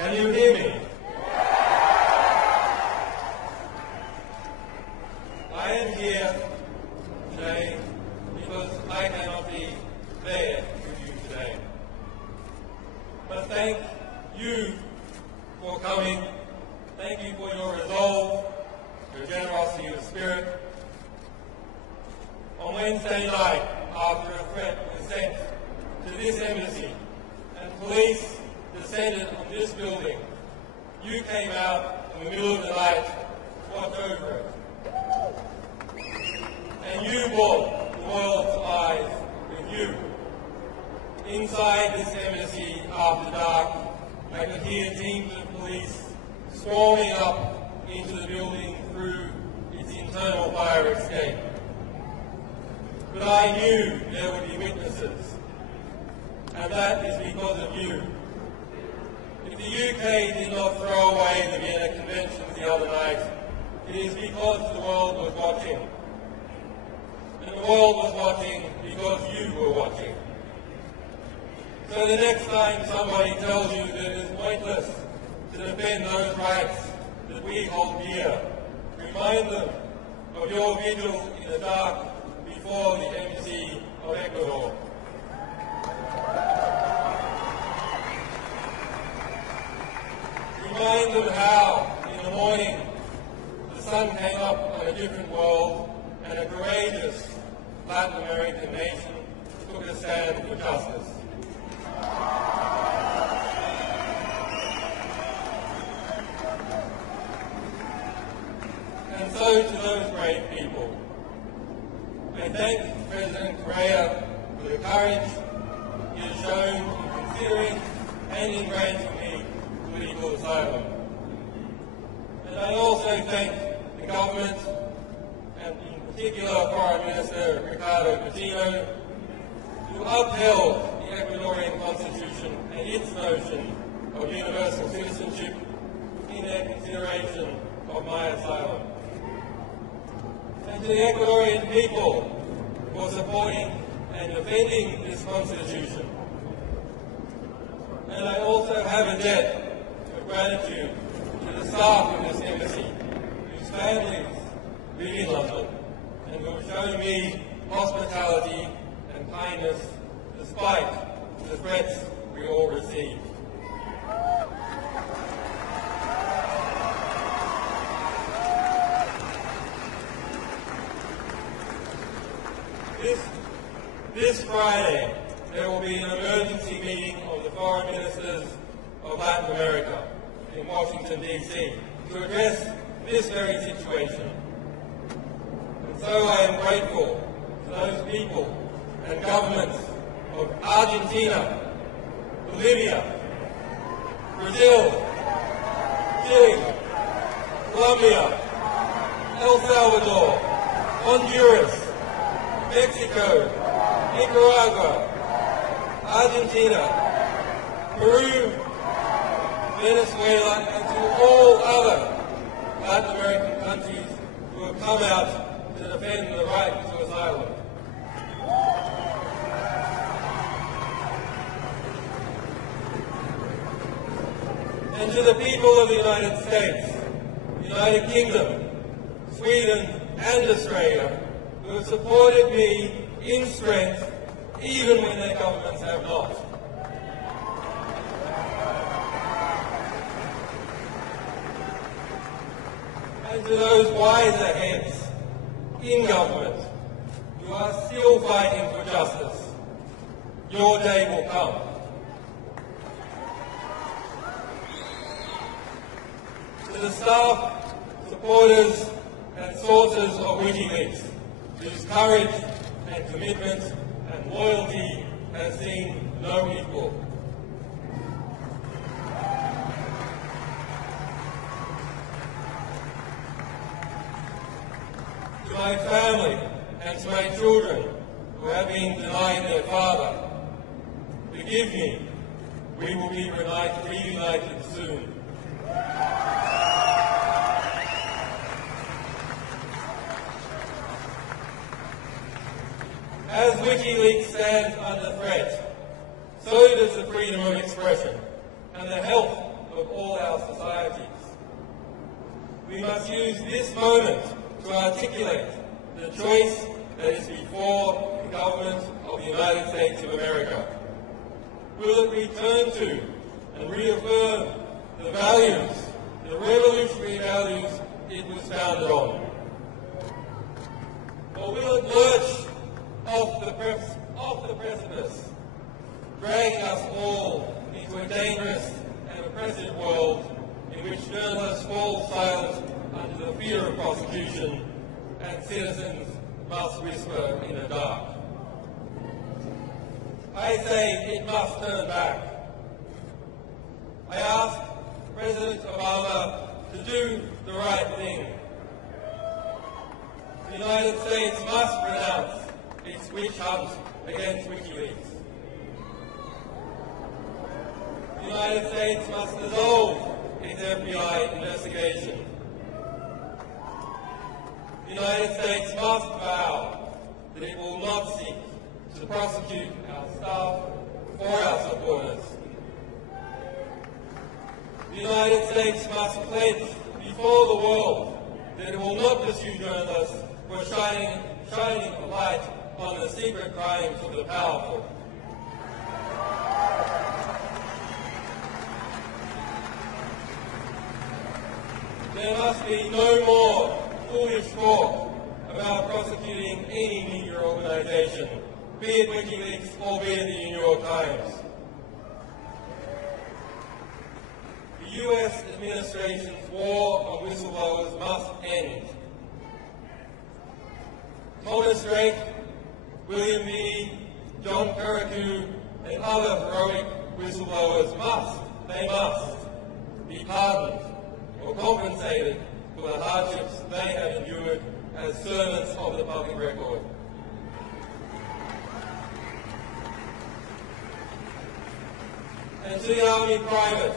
Can you hear me? I am here today because I cannot be there with you today. But thank you for coming. Thank you for your resolve, your generosity of spirit. On Wednesday night, after a threat was sent to this embassy and police descended on this building, you came out in the middle of the night to watch over it. And you brought the world's eyes with you. Inside this embassy after dark, I could hear teams of police swarming up into the building through its internal fire escape. But I knew there would be witnesses, and that is because of you. If the UK did not throw away the Vienna Conventions the other night, it is because the world was watching. And the world was watching because you were watching. So the next time somebody tells you that it is pointless to defend those rights that we hold dear, remind them of your vigil in the dark before the embassy of Ecuador. Remind them how, in the morning, the sun came up on a different world and a courageous Latin American nation took a stand for justice. And so to those brave people, I thank President Correa for the courage he has shown in considering and in granting me political asylum. And I also thank the government, and in particular Foreign Minister Ricardo Coutinho, who upheld the Ecuadorian Constitution and its notion of universal citizenship in their consideration of my asylum. And to the Ecuadorian people for supporting and defending this Constitution. And I also have a debt of gratitude to the staff of this embassy, whose families live in London, and who have shown me hospitality and kindness despite the threats we all receive. This Friday, there will be an emergency meeting of the foreign ministers of Latin America in Washington, D.C. to address this very situation. And so I am grateful to those people and governments of Argentina, Bolivia, Brazil, Chile, Colombia, El Salvador, Honduras, Mexico, Nicaragua, Argentina, Peru, Venezuela, and to all other Latin American countries who have come out to defend the right to asylum. And to the people of the United States, United Kingdom, Sweden, and Australia, who have supported me in strength, even when their governments have not. And to those wiser heads in government who are still fighting for justice, your day will come. To the staff, supporters, and sources of WikiLeaks, whose courage and commitment and loyalty has seen no equal. To my family and to my children who have been denied their father, forgive me, we will be reunited soon. As WikiLeaks stands under threat, so does the freedom of expression and the health of of all our societies. We must use this moment to articulate the choice that is before the government of the United States of America. Will it return to and reaffirm the values, the revolutionary values it was founded on? Or will it lurch off the precipice, dragging us all into a dangerous and oppressive world in which journalists fall silent under the fear of prosecution and citizens must whisper in the dark? I say it must turn back. I ask President Obama to do the right thing. The United States must renounce its witch hunt against WikiLeaks. The United States must dissolve its FBI investigation. The United States must vow that it will not seek to prosecute our staff or our supporters. The United States must pledge before the world that it will not pursue journalists for shining a light on the secret crimes of the powerful. There must be no more foolish talk about prosecuting any media organisation, be it WikiLeaks or be it the New York Times. The US administration's war on whistleblowers must end. Thomas Drake, William Meany, John Carreyrou, and other heroic whistleblowers must be pardoned or compensated for the hardships they have endured as servants of the public record. And to the Army private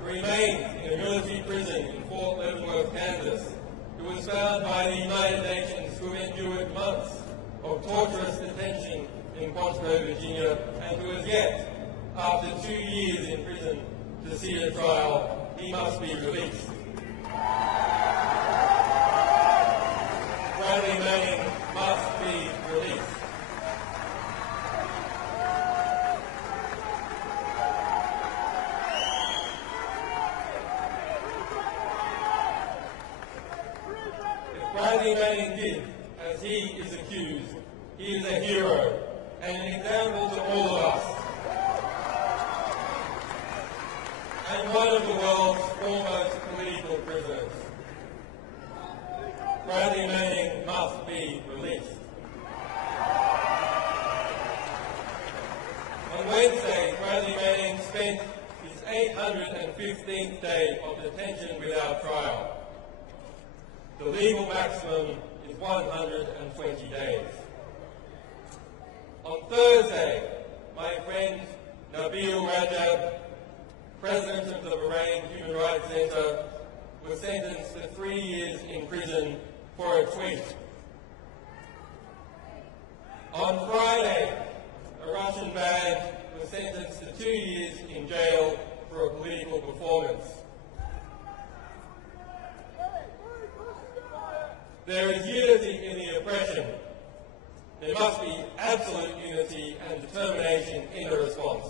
who remains in a military prison in Fort Leavenworth, Kansas, who was found by the United Nations who endured months of torturous detention in Quantico, Virginia, and who has yet, after 2 years in prison, to see a trial, he must be released. Bradley Manning must be released. If Bradley Manning did as he is accused, he is a hero and an example to all of us, and one of the world's foremost political prisoners. Bradley Manning must be released. On Wednesday, Bradley Manning spent his 815th day of detention without trial. The legal maximum is 120 days. On Thursday, my friend Nabil Rajab, president of the Bahrain Human Rights Centre, was sentenced to 3 years in prison for a tweet. On Friday, a Russian band was sentenced to 2 years in jail for a political performance. There is unity in the oppression. There must be absolute unity and determination in the response.